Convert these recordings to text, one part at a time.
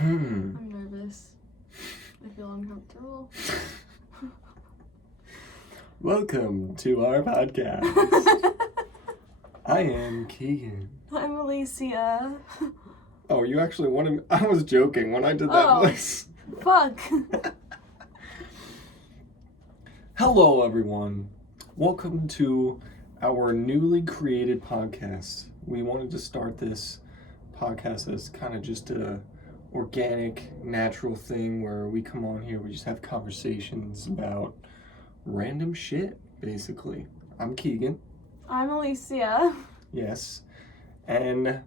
I'm nervous. I feel uncomfortable. Welcome to our podcast. I am Keegan. I'm Alicia. Oh, you actually wanted me? I was joking when I did that voice. Fuck. Hello, everyone. Welcome to our newly created podcast. We wanted to start this podcast as kind of just a organic, natural thing where we come on here, we just have conversations about random shit, basically. I'm Keegan. I'm Alicia. Yes. And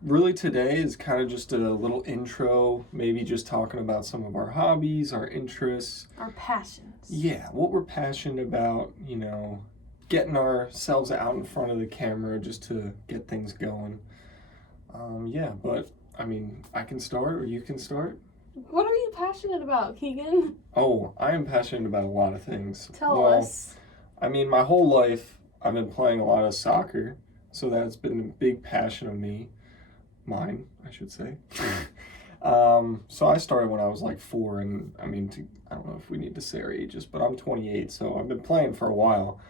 really today is kind of just a little intro, maybe just talking about some of our hobbies, our interests. Our passions. Yeah, what we're passionate about, getting ourselves out in front of the camera just to get things going. But I can start or you can start. What are you passionate about, Keegan? Oh, I am passionate about a lot of things. Tell us. My whole life I've been playing a lot of soccer, so that's been a big passion of mine, I should say. So I started when I was like 4, and I don't know if we need to say our ages, but I'm 28, so I've been playing for a while.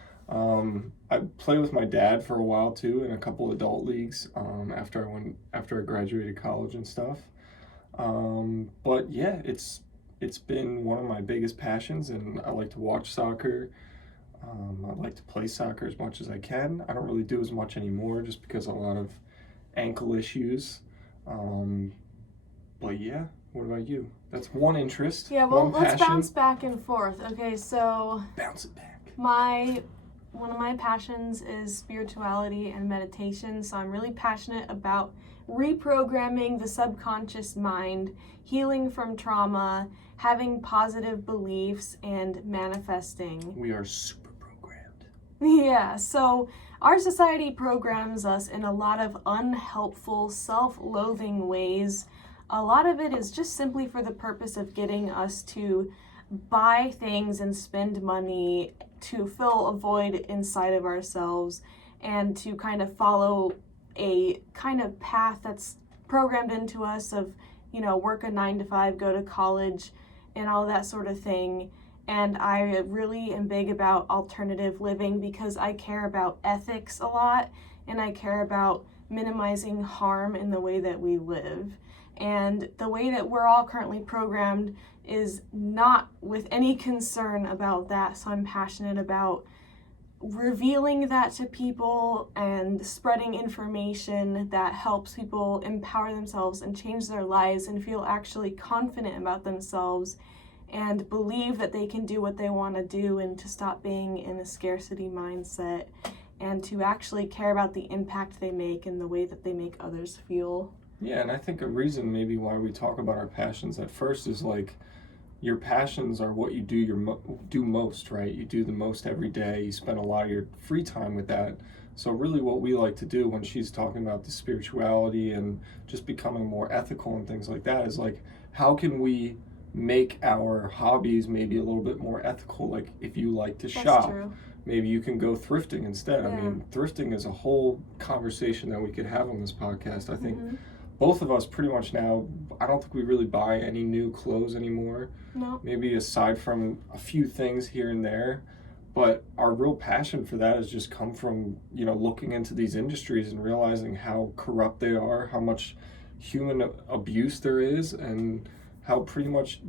I played with my dad for a while too in a couple adult leagues after I graduated college and stuff. But yeah, it's been one of my biggest passions, and I like to watch soccer. I like to play soccer as much as I can. I don't really do as much anymore just because of a lot of ankle issues. But yeah, what about you? That's one interest. Yeah, well, one let's passion. bounce back and forth. Okay, so Bounce it back. one of my passions is spirituality and meditation, so I'm really passionate about reprogramming the subconscious mind, healing from trauma, having positive beliefs, and manifesting. We are super programmed. Yeah, so our society programs us in a lot of unhelpful, self-loathing ways. A lot of it is just simply for the purpose of getting us to buy things and spend money to fill a void inside of ourselves and to kind of follow a kind of path that's programmed into us of, work a 9-to-5, go to college, and all that sort of thing. And I really am big about alternative living because I care about ethics a lot, and I care about minimizing harm in the way that we live. And the way that we're all currently programmed is not with any concern about that, so I'm passionate about revealing that to people and spreading information that helps people empower themselves and change their lives and feel actually confident about themselves and believe that they can do what they want to do, and to stop being in a scarcity mindset and to actually care about the impact they make and the way that they make others feel. Yeah, and I think a reason maybe why we talk about our passions at first is like your passions are what you do most, right? You do the most every day. You spend a lot of your free time with that. So really what we like to do when she's talking about the spirituality and just becoming more ethical and things like that is like, how can we make our hobbies maybe a little bit more ethical? Like if you like to shop, true. Maybe you can go thrifting instead. Yeah. Thrifting is a whole conversation that we could have on this podcast. I think Mm-hmm. both of us pretty much now, I don't think we really buy any new clothes anymore. No. Maybe aside from a few things here and there. But our real passion for that has just come from, looking into these industries and realizing how corrupt they are, how much human abuse there is, and how pretty much,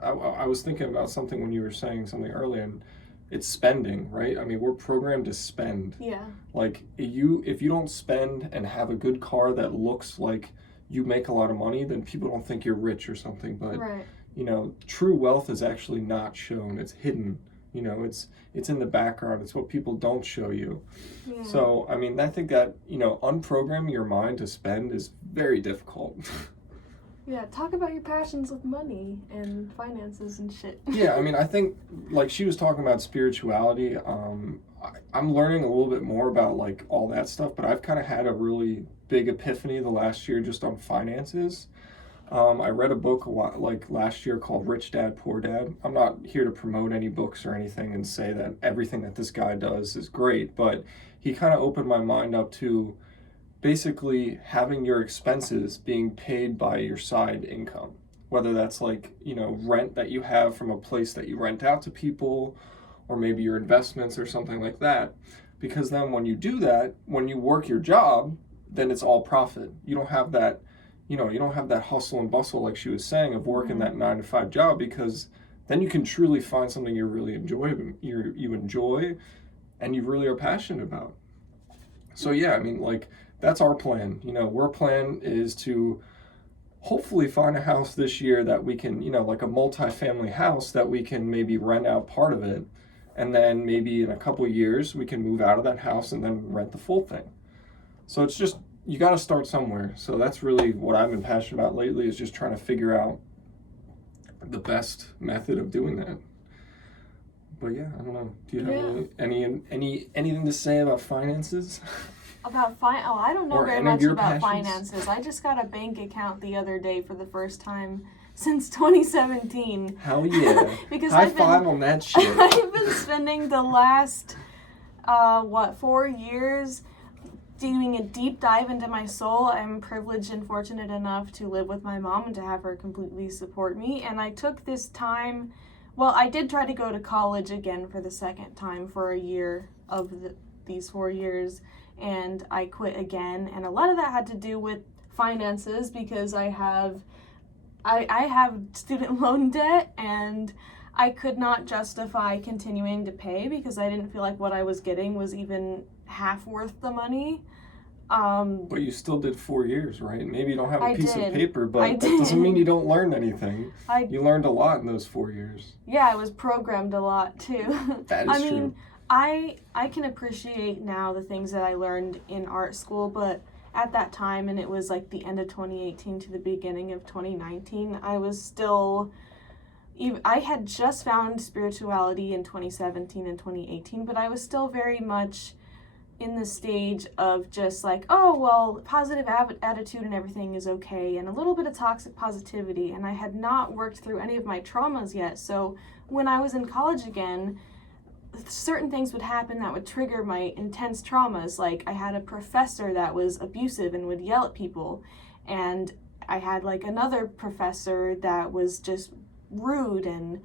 I was thinking about something when you were saying something earlier, and it's spending, right? We're programmed to spend. Yeah. Like, if you don't spend and have a good car that looks like you make a lot of money, then people don't think you're rich or something. But, right. True wealth is actually not shown. It's hidden. It's in the background. It's what people don't show you. Yeah. So, I think that, unprogramming your mind to spend is very difficult. Yeah, talk about your passions with money and finances and shit. Yeah, I think, like she was talking about spirituality, I'm learning a little bit more about, like, all that stuff, but I've kind of had a really big epiphany the last year just on finances. I read a book last year called Rich Dad, Poor Dad. I'm not here to promote any books or anything and say that everything that this guy does is great, but he kind of opened my mind up to basically having your expenses being paid by your side income, whether that's like, rent that you have from a place that you rent out to people, or maybe your investments or something like that. Because then when you do that, when you work your job, then it's all profit. You don't have that, you don't have that hustle and bustle, like she was saying, of working that 9 to 5 job, because then you can truly find something you really enjoy, you enjoy, and you really are passionate about. So yeah, I mean, like, that's our plan. Our plan is to hopefully find a house this year that we can, like a multi-family house that we can maybe rent out part of it. And then maybe in a couple of years, we can move out of that house and then rent the full thing. So it's just, you got to start somewhere. So that's really what I've been passionate about lately, is just trying to figure out the best method of doing that. But yeah, I don't know. Do you have anything to say about finances? I don't know Or very any of much your about passions? finances. I just got a bank account the other day for the first time since 2017. Hell yeah. Because High five on that shit. I've been spending the last 4 years doing a deep dive into my soul. I'm privileged and fortunate enough to live with my mom and to have her completely support me. And I took this time, I did try to go to college again for the second time for a year of these 4 years, and I quit again. And a lot of that had to do with finances, because I have student loan debt, and I could not justify continuing to pay because I didn't feel like what I was getting was even half worth the money. But you still did 4 years, right? Maybe you don't have a piece of paper, but that did. doesn't mean you don't learn anything. You learned a lot in those 4 years. Yeah, I was programmed a lot too. That is true. I can appreciate now the things that I learned in art school, but at that time, and it was like the end of 2018 to the beginning of 2019, I had just found spirituality in 2017 and 2018, but I was still very much in the stage of just like, positive attitude and everything is okay, and a little bit of toxic positivity, and I had not worked through any of my traumas yet. So when I was in college again, certain things would happen that would trigger my intense traumas. Like, I had a professor that was abusive and would yell at people, and I had like another professor that was just rude and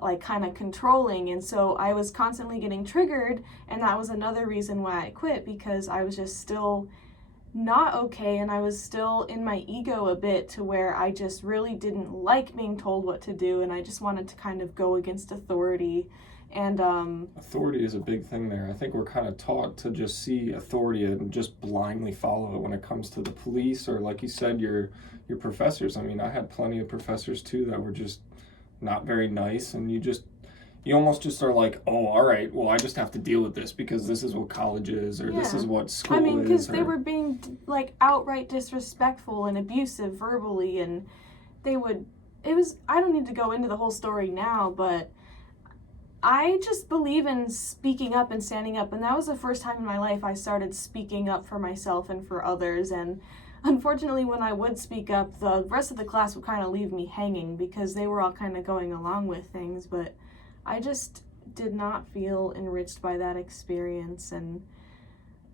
like kind of controlling, and so I was constantly getting triggered, and that was another reason why I quit, because I was just still not okay, and I was still in my ego a bit, to where I just really didn't like being told what to do, and I just wanted to kind of go against authority. And authority is a big thing there. I think we're kind of taught to just see authority and just blindly follow it when it comes to the police, or like you said, your professors. I mean, I had plenty of professors too that were just not very nice, and you almost just are like, oh, all right, well, I just have to deal with this because this is what college is, or this is what school is. I mean, because they were being like outright disrespectful and abusive verbally, and I don't need to go into the whole story now, but I just believe in speaking up and standing up, and that was the first time in my life I started speaking up for myself and for others. And unfortunately, when I would speak up, the rest of the class would kind of leave me hanging because they were all kind of going along with things, but I just did not feel enriched by that experience. And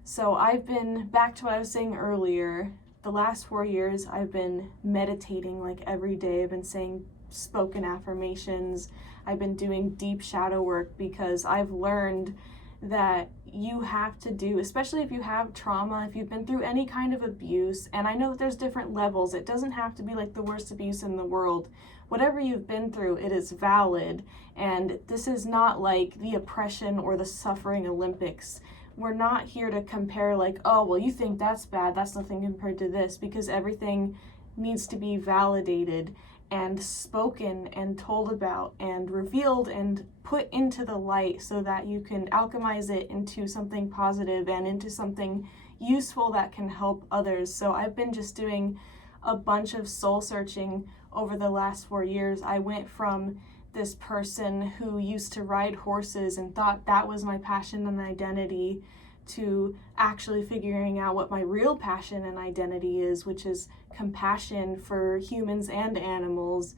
so I've been, back to what I was saying earlier, the last 4 years I've been meditating like every day. I've been saying spoken affirmations. I've been doing deep shadow work, because I've learned that you have to do, especially if you have trauma, if you've been through any kind of abuse, and I know that there's different levels. It doesn't have to be like the worst abuse in the world. Whatever you've been through, it is valid, and this is not like the oppression or the suffering Olympics. We're not here to compare like, oh, well, you think that's bad, that's nothing compared to this, because everything needs to be validated and spoken and told about and revealed and put into the light, so that you can alchemize it into something positive and into something useful that can help others. So I've been just doing a bunch of soul searching over the last 4 years. I went from this person who used to ride horses and thought that was my passion and identity, to actually figuring out what my real passion and identity is, which is compassion for humans and animals,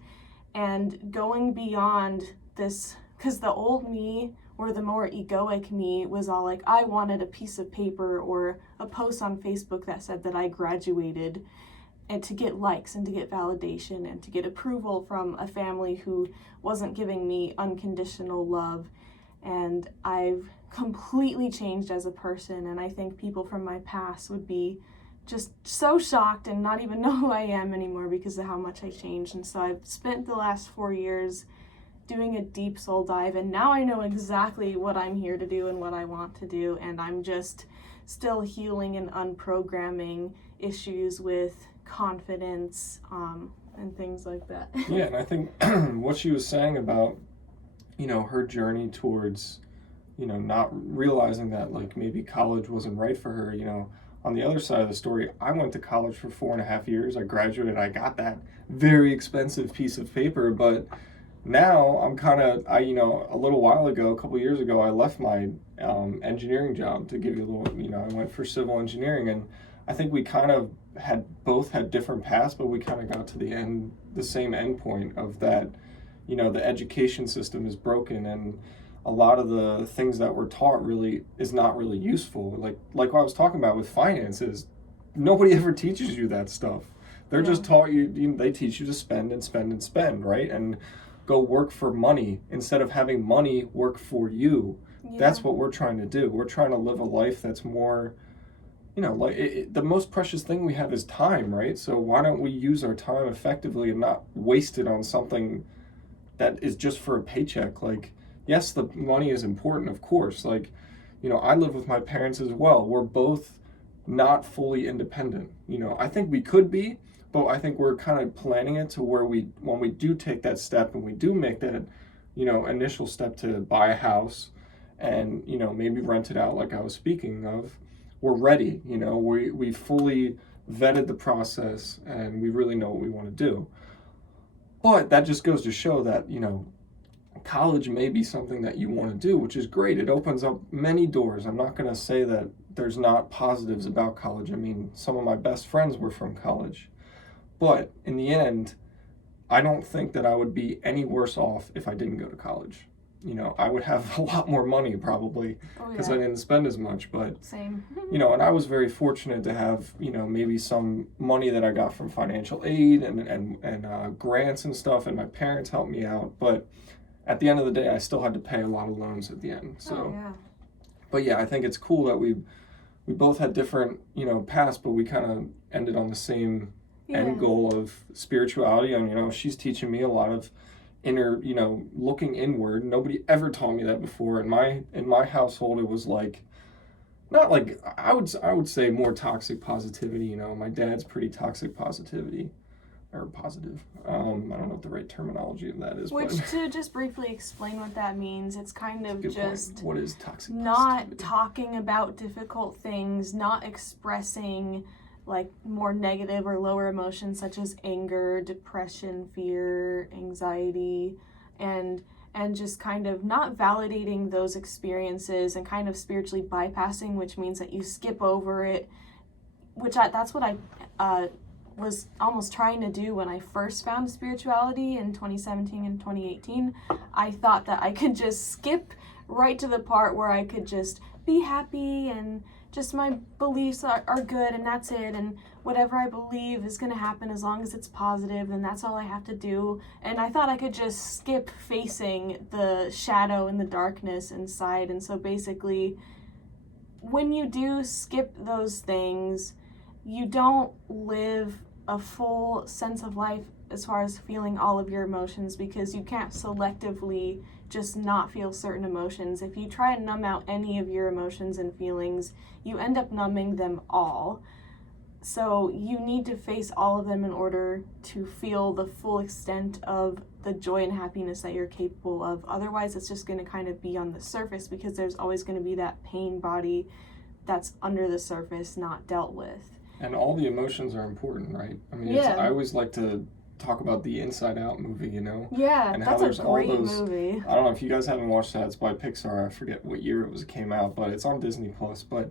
and going beyond this, because the old me or the more egoic me was all like, I wanted a piece of paper or a post on Facebook that said that I graduated, and to get likes and to get validation and to get approval from a family who wasn't giving me unconditional love. And I've completely changed as a person, and I think people from my past would be just so shocked and not even know who I am anymore because of how much I changed. And so I've spent the last 4 years doing a deep soul dive, and now I know exactly what I'm here to do and what I want to do, and I'm just still healing and unprogramming issues with confidence and things like that. Yeah, and I think what she was saying about, you know, her journey towards, you know, not realizing that like maybe college wasn't right for her, you know, on the other side of the story, I went to college for 4.5 years. I graduated, I got that very expensive piece of paper, but now I'm kind of, you know, a little while ago, a couple years ago, I left my engineering job to give you a little, you know, I went for civil engineering, and I think we kind of both had different paths, but we kind of got to the same end point of that, you know, the education system is broken, and a lot of the things that we're taught really is not really useful. Like what I was talking about with finances, nobody ever teaches you that stuff. They're just taught you, they teach you to spend and spend and spend, right? And go work for money instead of having money work for you. Yeah. That's what we're trying to do. We're trying to live a life that's more, you know, like the most precious thing we have is time, right? So why don't we use our time effectively and not waste it on something that is just for a paycheck? Like, yes, the money is important, of course. Like, you know, I live with my parents as well. We're both not fully independent. You know, I think we could be, but I think we're kind of planning it to where when we do take that step and we do make that, you know, initial step to buy a house and, you know, maybe rent it out like I was speaking of, we're ready. You know, we fully vetted the process and we really know what we want to do. But that just goes to show that, you know, college may be something that you want to do, which is great. It opens up many doors. I'm not going to say that there's not positives about college. I mean, some of my best friends were from college. But in the end, I don't think that I would be any worse off if I didn't go to college. You know, I would have a lot more money probably because I didn't spend as much. But, same. You know, and I was very fortunate to have, you know, maybe some money that I got from financial aid and grants and stuff, and my parents helped me out. But at the end of the day, I still had to pay a lot of loans at the end. So, But yeah, I think it's cool that we both had different, you know, paths, but we kind of ended on the same end goal of spirituality. And, you know, she's teaching me a lot of inner, you know, looking inward. Nobody ever taught me that before. In my household, it was like, not like, I would say more toxic positivity. You know, my dad's pretty toxic positivity. Or positive. I don't know what the right terminology of that is. Which, to just briefly explain what that means, it's kind of just what is toxic not positivity? Talking about difficult things, not expressing like more negative or lower emotions such as anger, depression, fear, anxiety, and just kind of not validating those experiences and kind of spiritually bypassing, which means that you skip over it, that's what I was almost trying to do when I first found spirituality in 2017 and 2018. I thought that I could just skip right to the part where I could just be happy and just my beliefs are good and that's it, and whatever I believe is going to happen as long as it's positive, then that's all I have to do. And I thought I could just skip facing the shadow and the darkness inside. And so basically, when you do skip those things, you don't live a full sense of life as far as feeling all of your emotions, because you can't selectively just not feel certain emotions. If you try and numb out any of your emotions and feelings, you end up numbing them all. So you need to face all of them in order to feel the full extent of the joy and happiness that you're capable of. Otherwise, it's just going to kind of be on the surface, because there's always going to be that pain body that's under the surface, not dealt with. And all the emotions are important, right? I mean, I always like to talk about the Inside Out movie, you know? Yeah, and that's how there's a great all those, movie. I don't know if you guys haven't watched that. It's by Pixar. I forget what year it came out, but it's on Disney Plus. But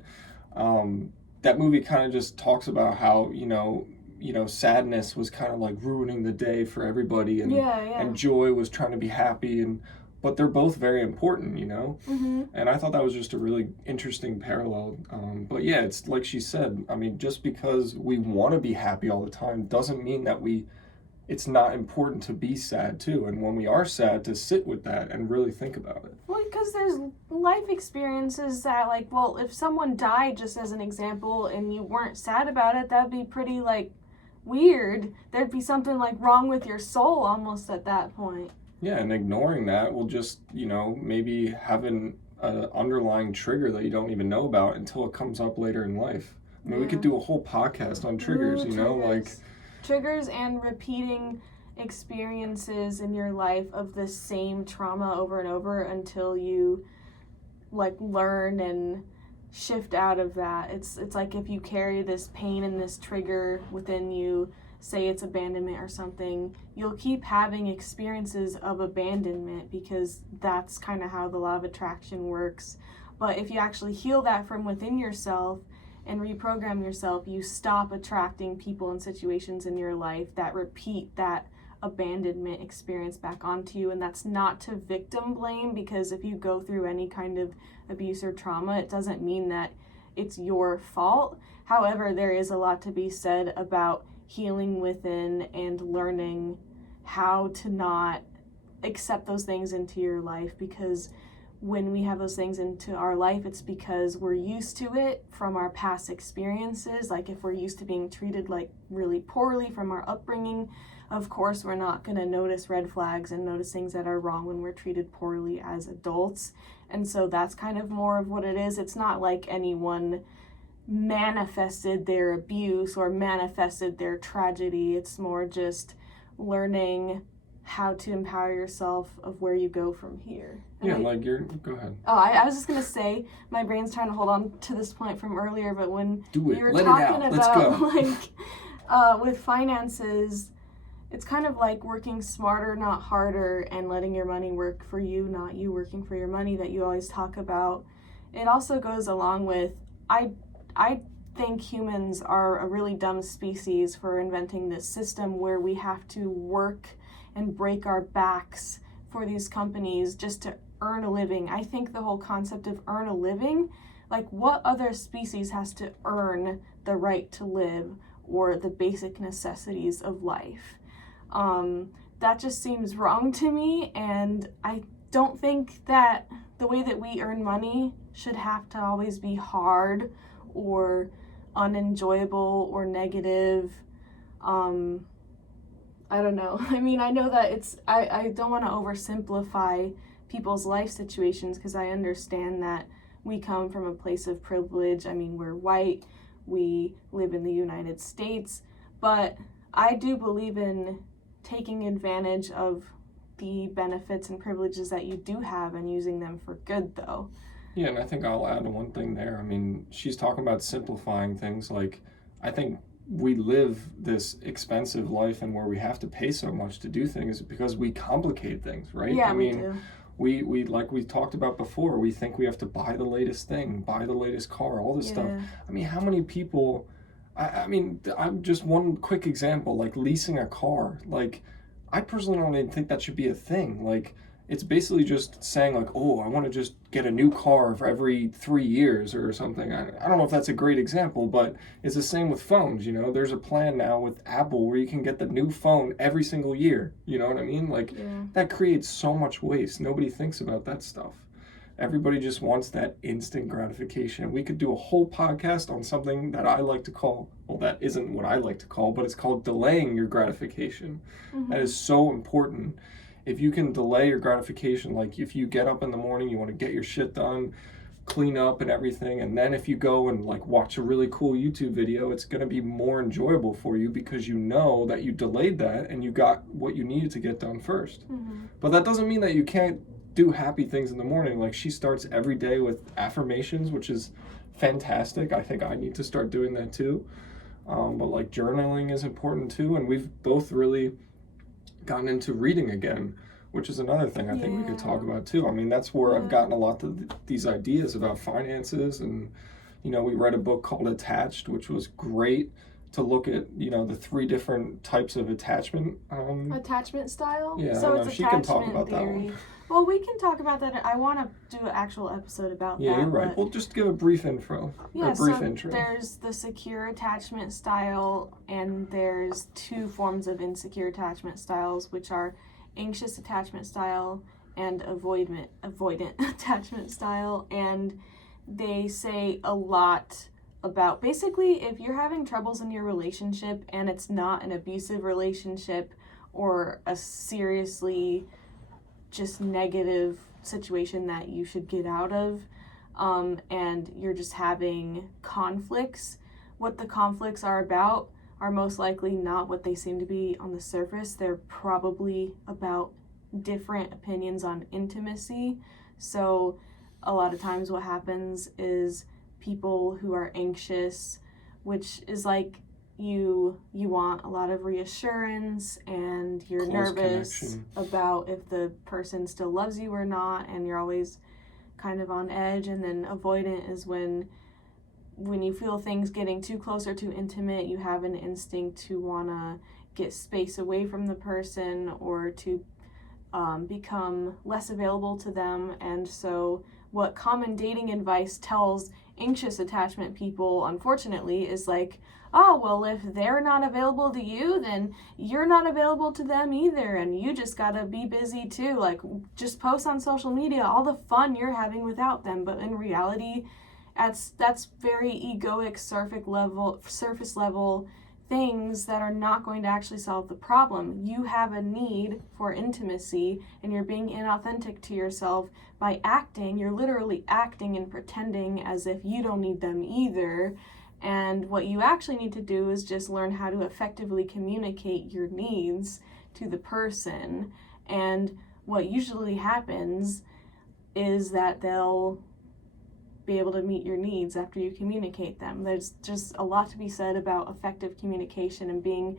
that movie kind of just talks about how, you know, sadness was kind of like ruining the day for everybody, and joy was trying to be happy, and but they're both very important, you know? Mm-hmm. And I thought that was just a really interesting parallel. But yeah, it's like she said, I mean, just because we want to be happy all the time doesn't mean that it's not important to be sad too. And when we are sad, to sit with that and really think about it. Well, because there's life experiences that, like, well, if someone died, just as an example, and you weren't sad about it, that'd be pretty, like, weird. There'd be something, like, wrong with your soul almost at that point. Yeah, and ignoring that will just, maybe have an underlying trigger that you don't even know about until it comes up later in life. I mean, we could do a whole podcast on triggers, triggers. Triggers and repeating experiences in your life of the same trauma over and over until you, like, learn and shift out of that. It's like if you carry this pain and this trigger within you, say it's abandonment or something, you'll keep having experiences of abandonment because that's kind of how the law of attraction works. But if you actually heal that from within yourself and reprogram yourself, you stop attracting people and situations in your life that repeat that abandonment experience back onto you. And that's not to victim blame, because if you go through any kind of abuse or trauma, it doesn't mean that it's your fault. However, there is a lot to be said about healing within and learning how to not accept those things into your life, because when we have those things into our life, it's because we're used to it from our past experiences. Like if we're used to being treated like really poorly from our upbringing, of course we're not going to notice red flags and notice things that are wrong when we're treated poorly as adults. And so that's kind of more of what it is. It's not like anyone manifested their abuse or manifested their tragedy. It's more just learning how to empower yourself of where you go from here. And go ahead. Oh, I was just going to say, my brain's trying to hold on to this point from earlier, but when you were Let talking it out. about, Let's go. with finances, it's kind of like working smarter, not harder, and letting your money work for you, not you working for your money, that you always talk about. It also goes along with, I think humans are a really dumb species for inventing this system where we have to work and break our backs for these companies just to earn a living. I think the whole concept of earn a living, like what other species has to earn the right to live or the basic necessities of life? That just seems wrong to me, and I don't think that the way that we earn money should have to always be hard or unenjoyable or negative. I don't know. I mean, I know that I don't want to oversimplify people's life situations, because I understand that we come from a place of privilege. I mean, we're white, we live in the United States, but I do believe in taking advantage of the benefits and privileges that you do have and using them for good, though. Yeah, and I think I'll add one thing there. I mean, she's talking about simplifying things. Like, I think we live this expensive life and where we have to pay so much to do things because we complicate things, right? Yeah, I mean, we do. We like we talked about before, we think we have to buy the latest thing, buy the latest car, all this stuff. I mean, how many people, I mean, I'm just one quick example, like leasing a car. Like, I personally don't even think that should be a thing. Like, it's basically just saying like, oh, I want to just get a new car for every 3 years or something. I don't know if that's a great example, but it's the same with phones, There's a plan now with Apple where you can get the new phone every single year. You know what I mean? Like, that creates so much waste. Nobody thinks about that stuff. Everybody just wants that instant gratification. We could do a whole podcast on something that I like to call, well, that isn't what I like to call, but it's called delaying your gratification. Mm-hmm. That is so important. If you can delay your gratification, like if you get up in the morning, you want to get your shit done, clean up and everything, and then if you go and like watch a really cool YouTube video, it's going to be more enjoyable for you because you know that you delayed that and you got what you needed to get done first. Mm-hmm. But that doesn't mean that you can't do happy things in the morning. Like, she starts every day with affirmations, which is fantastic. I think I need to start doing that too. But like journaling is important too, and we've both really gotten into reading again, which is another thing I think we could talk about too. I mean, that's where I've gotten a lot of these ideas about finances, and we read a book called Attached, which was great. to look at, you know, the 3 different types of attachment. Attachment style? Yeah, So I it's know. She can talk attachment about that theory. one. Well, we can talk about that. I want to do an actual episode about that. Yeah, you're right. But We'll just give a brief intro. yeah, Brief so intro. there's the secure attachment style, and there's 2 forms of insecure attachment styles, which are anxious attachment style and avoidant attachment style. And they say a lot about, basically, if you're having troubles in your relationship and it's not an abusive relationship or a seriously just negative situation that you should get out of, and you're just having conflicts, what the conflicts are about are most likely not what they seem to be on the surface. They're probably about different opinions on intimacy. So a lot of times what happens is people who are anxious, which is like you want a lot of reassurance, and you're Close nervous connection. about if the person still loves you or not, and you're always kind of on edge. And then avoidant is when you feel things getting too close or too intimate, you have an instinct to want to get space away from the person, or to become less available to them. And so what common dating advice tells anxious attachment people, unfortunately, is like, oh, well, if they're not available to you, then you're not available to them either, and you just gotta be busy too. Like, just post on social media all the fun you're having without them. But in reality, that's very egoic, surface level things that are not going to actually solve the problem. You have a need for intimacy, and you're being inauthentic to yourself by acting. You're literally acting and pretending as if you don't need them either. And what you actually need to do is just learn how to effectively communicate your needs to the person. And what usually happens is that they'll be able to meet your needs after you communicate them. There's just a lot to be said about effective communication and being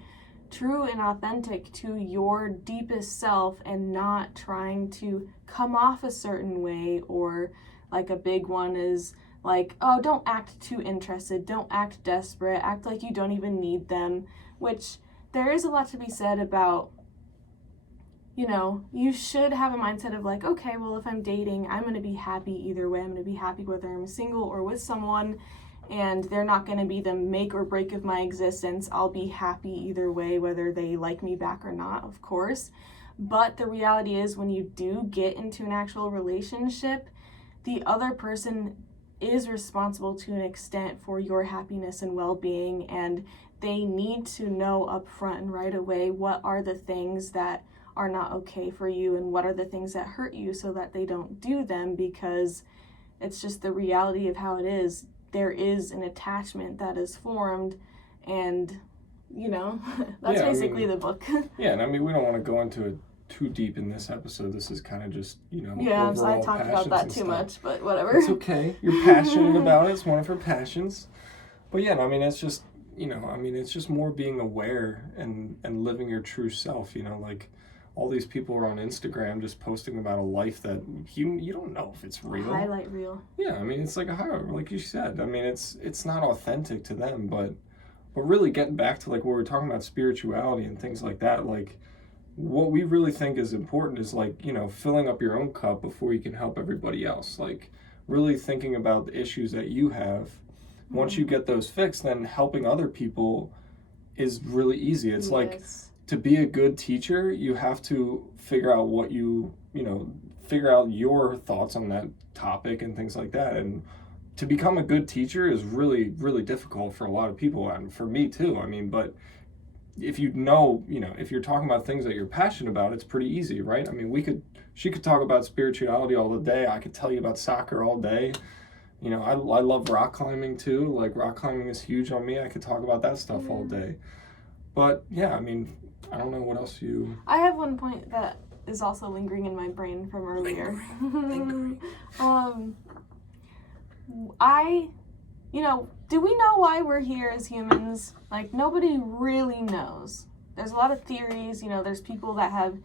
true and authentic to your deepest self, and not trying to come off a certain way. Or like a big one is like, oh, don't act too interested, don't act desperate, act like you don't even need them, which there is a lot to be said about. You know, you should have a mindset of like, okay, well, if I'm dating, I'm going to be happy either way. I'm going to be happy whether I'm single or with someone, and they're not going to be the make or break of my existence. I'll be happy either way, whether they like me back or not, of course. But the reality is, when you do get into an actual relationship, the other person is responsible to an extent for your happiness and well-being, and they need to know up front and right away what are the things that are not okay for you, and what are the things that hurt you, so that they don't do them, because it's just the reality of how it is. There is an attachment that is formed, and, you know, that's basically the book. Yeah, and I mean, we don't want to go into it too deep in this episode. This is kind of just, you know, yeah, overall I talked about that too much, but whatever. It's okay. You're passionate about it. It's one of her passions. But yeah, I mean, it's just, you know, I mean, it's just more being aware and living your true self, you know, like all these people are on Instagram just posting about a life that you don't know if it's real. Highlight reel. Yeah, I mean, it's like a highlight, like you said. I mean, it's not authentic to them, but really getting back to like what we're talking about, spirituality and things like that, like what we really think is important is like, you know, filling up your own cup before you can help everybody else. Like really thinking about the issues that you have. Once you get those fixed, then helping other people is really easy. It's like, to be a good teacher, you have to figure out what figure out your thoughts on that topic and things like that. And to become a good teacher is really, really difficult for a lot of people, and for me too. I mean, but if you know, if you're talking about things that you're passionate about, it's pretty easy, right? I mean, she could talk about spirituality all the day. I could tell you about soccer all day. You know, I love rock climbing too. Like rock climbing is huge on me. I could talk about that stuff all day. But yeah, I mean, I don't know what else I have one point that is also lingering in my brain from earlier. Lingering. Do we know why we're here as humans? Like, nobody really knows. There's a lot of theories. You know, there's people that have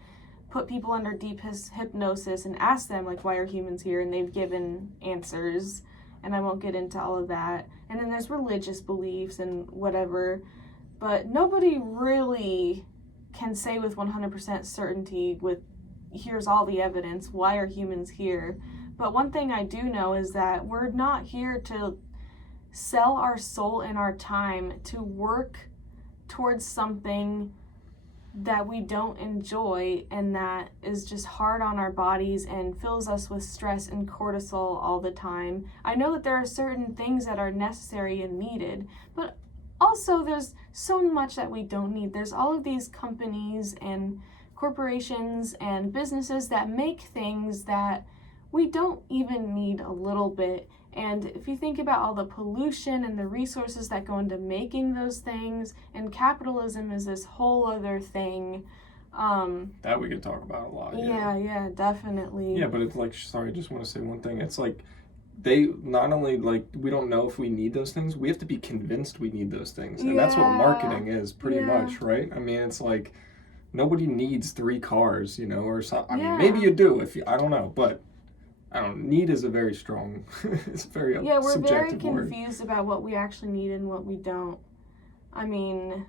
put people under deep hypnosis and asked them, like, why are humans here? And they've given answers, and I won't get into all of that. And then there's religious beliefs and whatever. but nobody really can say with 100% certainty with here's all the evidence, why are humans here? But one thing I do know is that we're not here to sell our soul and our time to work towards something that we don't enjoy and that is just hard on our bodies and fills us with stress and cortisol all the time. I know that there are certain things that are necessary and needed, but also there's so much that we don't need. There's all of these companies and corporations and businesses that make things that we don't even need a little bit. And if you think about all the pollution and the resources that go into making those things, and capitalism is this whole other thing. That we could talk about a lot. Yeah, definitely. Yeah, but it's like, sorry, I just want to say one thing. It's like, they not only, like, we don't know if we need those things, we have to be convinced we need those things. And that's what marketing is, pretty much, right? I mean, it's like, nobody needs 3 cars, you know, or something. I mean, maybe you do, I don't know, but I don't know, need is a very strong, it's very subjective word. Yeah, we're very confused about what we actually need and what we don't. I mean...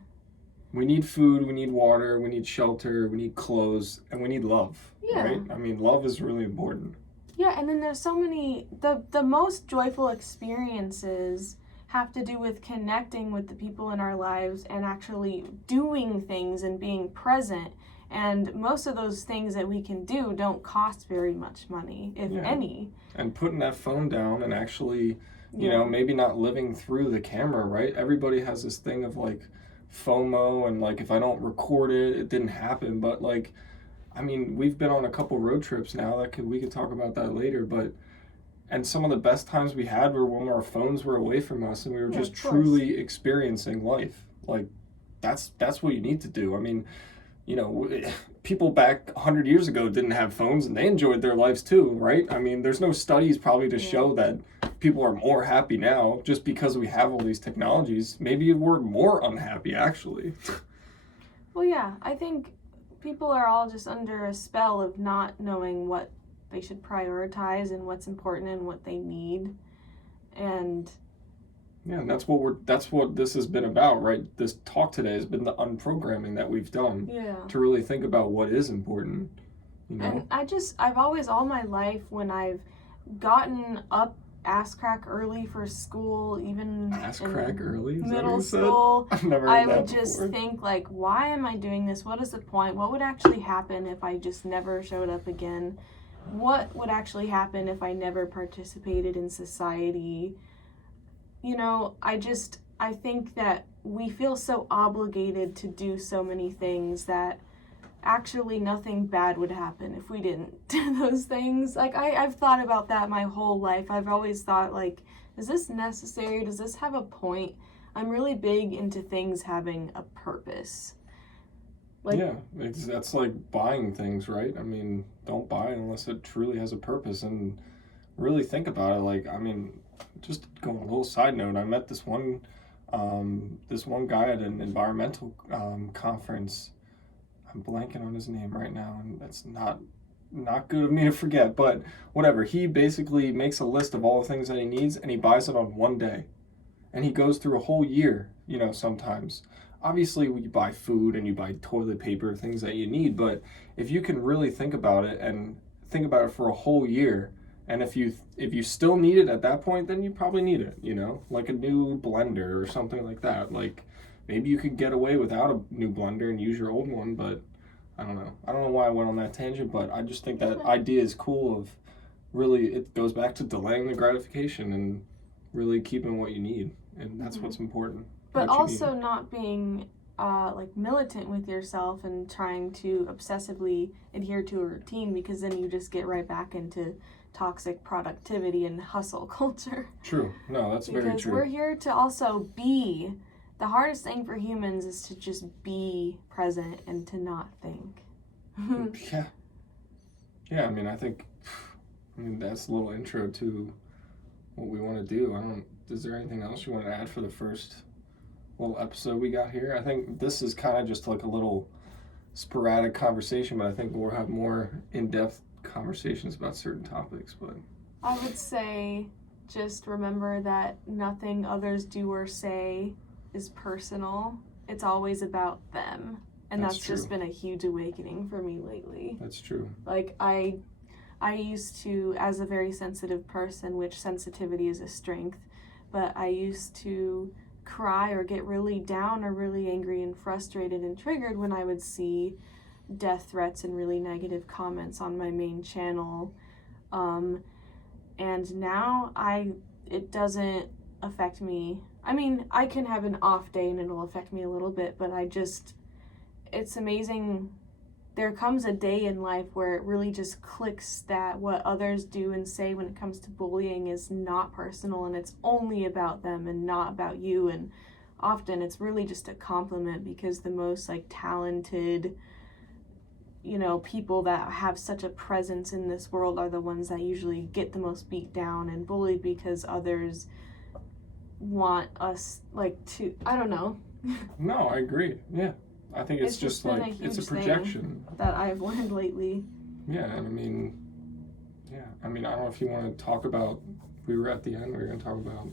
We need food, we need water, we need shelter, we need clothes, and we need love, right? I mean, love is really important. Yeah, and then there's so many... The most joyful experiences have to do with connecting with the people in our lives and actually doing things and being present. And most of those things that we can do don't cost very much money, if any. And putting that phone down and actually, you know, maybe not living through the camera, right? Everybody has this thing of like FOMO and like, if I don't record it, it didn't happen. But like, I mean, we've been on a couple road trips now we could talk about that later, but and some of the best times we had were when our phones were away from us and we were just truly experiencing life. Like, that's what you need to do. I mean, you know, people back 100 years ago didn't have phones and they enjoyed their lives too, right? I mean, there's no studies probably to show that people are more happy now just because we have all these technologies. Maybe we're more unhappy, actually. Well, yeah, I think people are all just under a spell of not knowing what they should prioritize and what's important and what they need. And... yeah, and that's what this has been about, right? This talk today has been the unprogramming that we've done to really think about what is important, you know? And I've always, all my life, when I've gotten up ass crack early for school, even ass crack early? Middle school, I've never heard that would just think, like, why am I doing this? What is the point? What would actually happen if I just never showed up again? What would actually happen if I never participated in society? You know, I think that we feel so obligated to do so many things that actually nothing bad would happen if we didn't do those things. Like, I've thought about that my whole life. I've always thought, like, is this necessary? Does this have a point? I'm really big into things having a purpose. Like, yeah, that's like buying things, right? I mean, don't buy it unless it truly has a purpose, and really think about it. Like, I mean, just going a little side note, I met this one guy at an environmental conference. I'm blanking on his name right now, and that's not good of me to forget, but whatever. He basically makes a list of all the things that he needs, and he buys it on one day. And he goes through a whole year, you know, sometimes. Obviously, you buy food and you buy toilet paper, things that you need, but if you can really think about it and think about it for a whole year, and if you still need it at that point, then you probably need it, you know, like a new blender or something like that. Like, maybe you could get away without a new blender and use your old one, but I don't know. I don't know why I went on that tangent, but I just think that idea is cool of really, it goes back to delaying the gratification and really keeping what you need, and that's what's important. But also not being like militant with yourself and trying to obsessively adhere to a routine, because then you just get right back into toxic productivity and hustle culture. True. No, that's very true. Because we're here to also be. The hardest thing for humans is to just be present and to not think. Yeah, I mean, I think that's a little intro to what we want to do. Is there anything else you want to add for the first little episode we got here? I think this is kind of just like a little sporadic conversation, but I think we'll have more in-depth conversations about certain topics. But I would say just remember that nothing others do or say is personal, it's always about them. And that's true. just been a huge awakening for me lately. That's true. Like, I used to, as a very sensitive person, which sensitivity is a strength, but I used to cry or get really down or really angry and frustrated and triggered when I would see death threats and really negative comments on my main channel. And now it doesn't affect me. I mean, I can have an off day and it'll affect me a little bit, but it's amazing. There comes a day in life where it really just clicks that what others do and say when it comes to bullying is not personal and it's only about them and not about you. And often it's really just a compliment, because the most like talented, people that have such a presence in this world are the ones that usually get the most beat down and bullied, because others want us to, I don't know. No, I agree. Yeah. I think it's just like, it's a projection that I've learned lately. Yeah, and I don't know if you want to talk about, we were at the end, we were going to talk about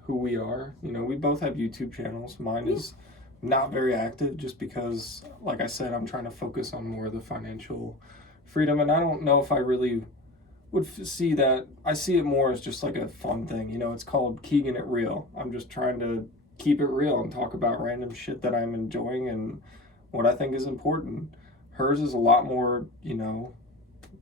who we are. We both have YouTube channels. Mine is not very active just because, like I said, I'm trying to focus on more of the financial freedom, and I don't know if I really would see that. I see it more as just like a fun thing. It's called Keegan It Real. I'm just trying to keep it real and talk about random shit that I'm enjoying and what I think is important. Hers is a lot more,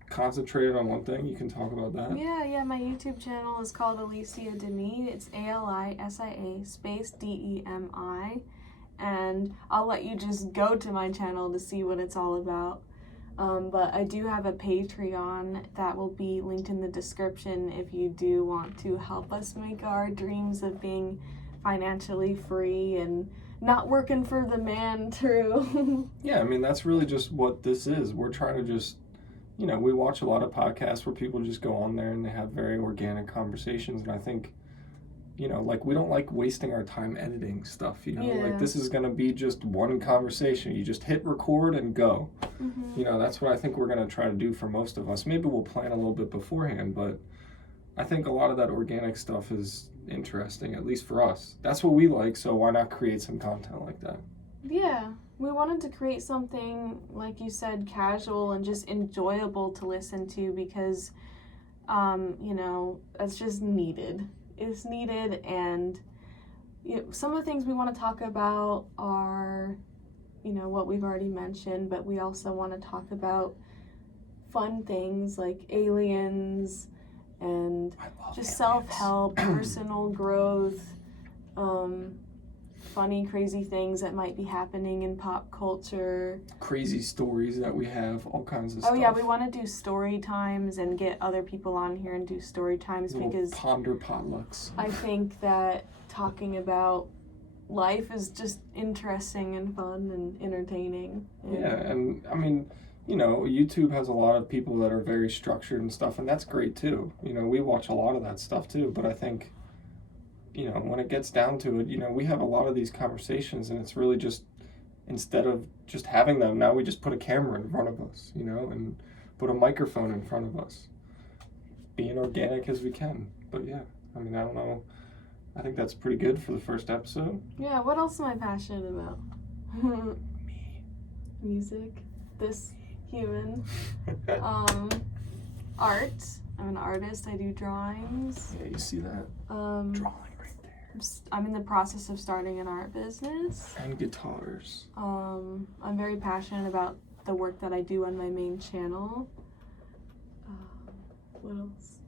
concentrated on one thing. You can talk about that. Yeah, my YouTube channel is called ALISIA'S. It's ALISIA space DEMI, and I'll let you just go to my channel to see what it's all about. But I do have a Patreon that will be linked in the description if you do want to help us make our dreams of being financially free and not working for the man true. Yeah, that's really just what this is. We're trying to just, we watch a lot of podcasts where people just go on there and they have very organic conversations, and I think, we don't like wasting our time editing stuff, like this is going to be just one conversation. You just hit record and go. Mm-hmm. That's what I think we're going to try to do for most of us. Maybe we'll plan a little bit beforehand, but I think a lot of that organic stuff is interesting, at least for us. That's what we like, so why not create some content like that? Yeah, we wanted to create something, like you said, casual and just enjoyable to listen to, because it's just needed. It's needed, and some of the things we want to talk about are what we've already mentioned, but we also want to talk about fun things like aliens and just self-help, personal growth, funny, crazy things that might be happening in pop culture. Crazy stories that we have, all kinds of stuff. Oh yeah, we want to do story times and get other people on here and do story times, because ponder potlucks. I think that talking about life is just interesting and fun and entertaining. Yeah, and YouTube has a lot of people that are very structured and stuff, and that's great too. We watch a lot of that stuff too, but I think, when it gets down to it, we have a lot of these conversations, and it's really just, instead of just having them, now we just put a camera in front of us, and put a microphone in front of us, being organic as we can. But yeah, I don't know. I think that's pretty good for the first episode. Yeah, what else am I passionate about? Me. Music. This human. Art. I'm an artist. I do drawings. Yeah, you see that? Drawing right there. I'm in the process of starting an art business. And guitars. I'm very passionate about the work that I do on my main channel. What else?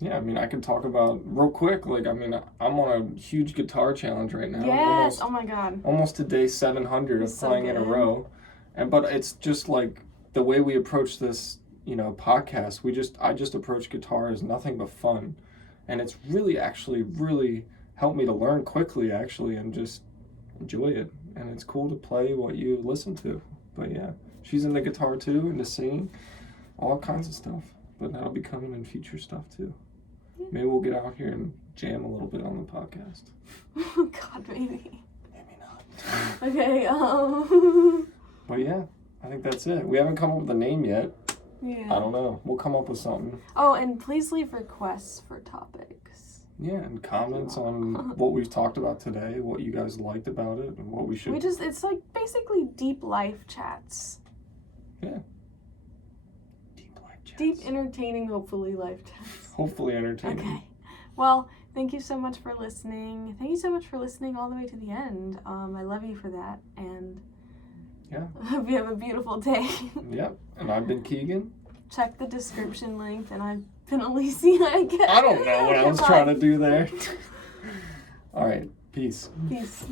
Yeah, I can talk about real quick. I'm on a huge guitar challenge right now. Yes, oh my god. Almost to day 700 of playing in a row. But it's just like the way we approach this, podcast. I just approach guitar as nothing but fun, and it's really helped me to learn quickly and just enjoy it. And it's cool to play what you listen to. But yeah, she's into guitar too, into singing, all kinds of stuff. But that'll be coming in future stuff too. Maybe we'll get out here and jam a little bit on the podcast. Oh God, maybe. Maybe not. Okay. But yeah, I think that's it. We haven't come up with a name yet. Yeah. I don't know. We'll come up with something. Oh, and please leave requests for topics. Yeah, and comments on what we've talked about today, what you guys liked about it, and what we should. It's like basically deep life chats. Yeah. Deep life chats. Deep, entertaining, hopefully life chats. Hopefully entertaining. Okay. Well, thank you so much for listening. Thank you so much for listening all the way to the end. I love you for that, and yeah. hope you have a beautiful day. Yep. And I've been Keegan. Check the description link, and I've been Alicia, I guess. I don't know what I was trying to do there. All right. Peace. Peace.